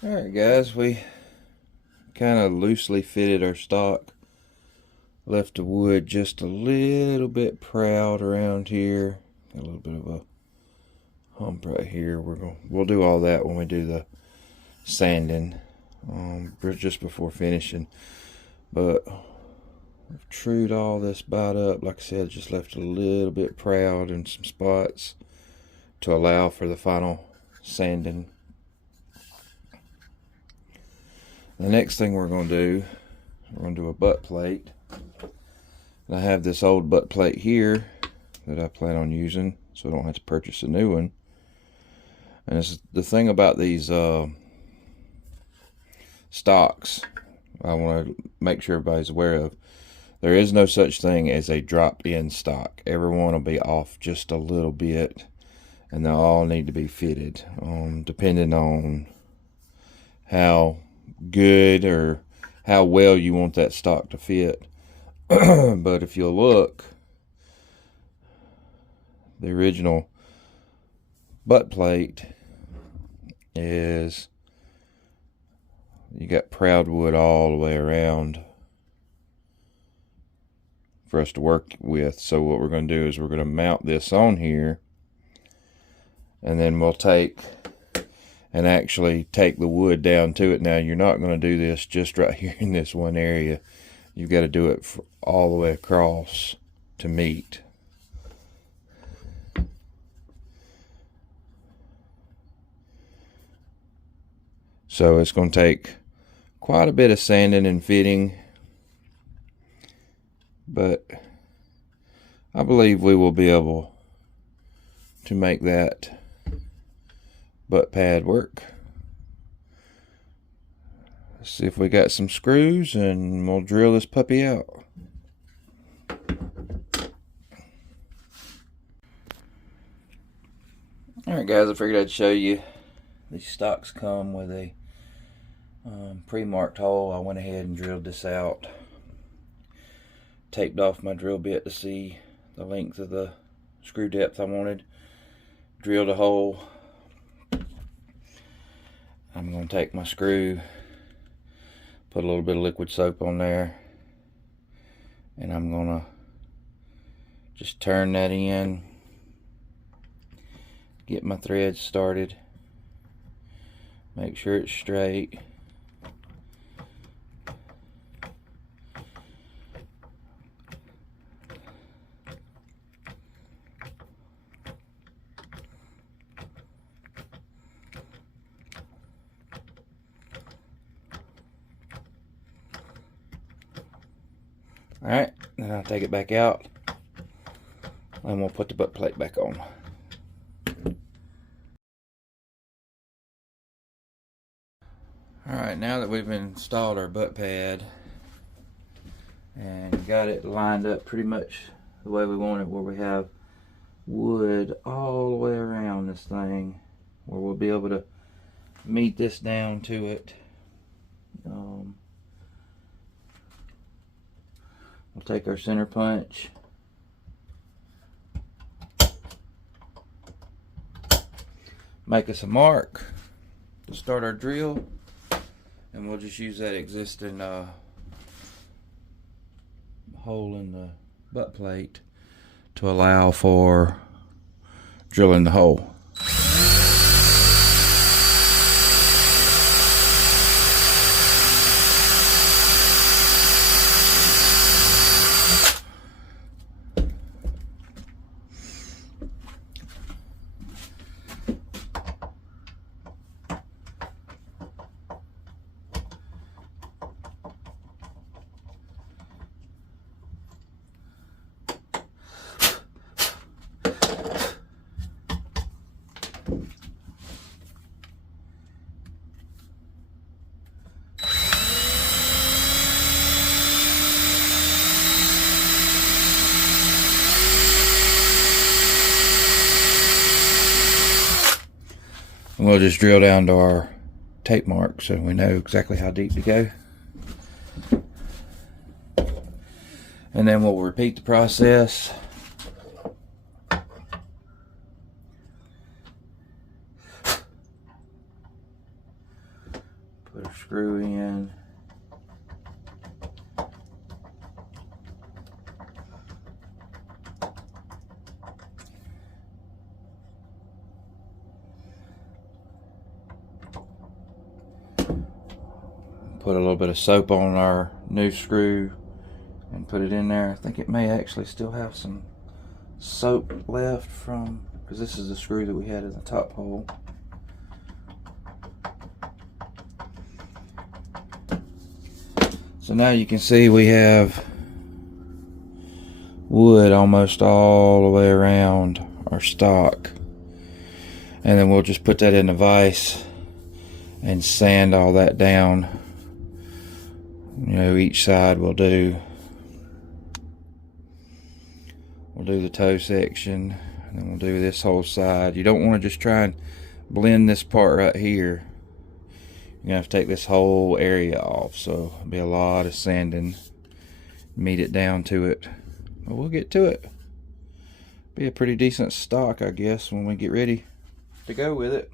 Alright guys, we kind of loosely fitted our stock. Left the wood just a little bit proud around here. Got a little bit of a hump right here. We'll do all that when we do the sanding, just before finishing. But I've trued all this bite up. Like I said, just left a little bit proud in some spots to allow for the final sanding. The next thing we're going to do, we're going to do a butt plate. And I have this old butt plate here that I plan on using, so I don't have to purchase a new one. And it's the thing about these stocks, I want to make sure everybody's aware of. There is no such thing as a drop-in stock. Every one will be off just a little bit, and they'll all need to be fitted, depending on how good or how well you want that stock to fit. But if you'll look, the original butt plate is, you got proud wood all the way around for us to work with. So what we're going to do is we're going to mount this on here, and then we'll take and actually take the wood down to it. Now you're not going to do this just right here in this one area. You've got to do it all the way across to meet. So it's going to take quite a bit of sanding and fitting, but I believe we will be able to make that butt pad work. Let's see if we got some screws, and we'll drill this puppy out. Alright guys, I figured I'd show you. These stocks come with a pre-marked hole. I went ahead and drilled this out. Taped off my drill bit to see the length of the screw depth I wanted. Drilled a hole. I'm going to take my screw, put a little bit of liquid soap on there, and I'm going to just turn that in, get my threads started, make sure it's straight. Alright, then I'll take it back out, and we'll put the butt plate back on. Alright, now that we've installed our butt pad and got it lined up pretty much the way we want it, where we have wood all the way around this thing, where we'll be able to meet this down to it. We'll take our center punch, make us a mark to start our drill, and we'll just use that existing hole in the butt plate to allow for drilling the hole. And we'll just drill down to our tape mark so we know exactly how deep to go. And then we'll repeat the process. screw in. Put a little bit of soap on our new screw and put it in there. I think it may actually still have some soap left from, because this is the screw that we had in the top hole. So now you can see we have wood almost all the way around our stock, and then we'll just put that in a vise and sand all that down. You know, each side we'll do the toe section, and then we'll do this whole side. You don't want to just try and blend this part right here. You're gonna have to take this whole area off, so it'll be a lot of sanding, meet it down to it. But we'll get to it. Be a pretty decent stock, I guess, when we get ready to go with it.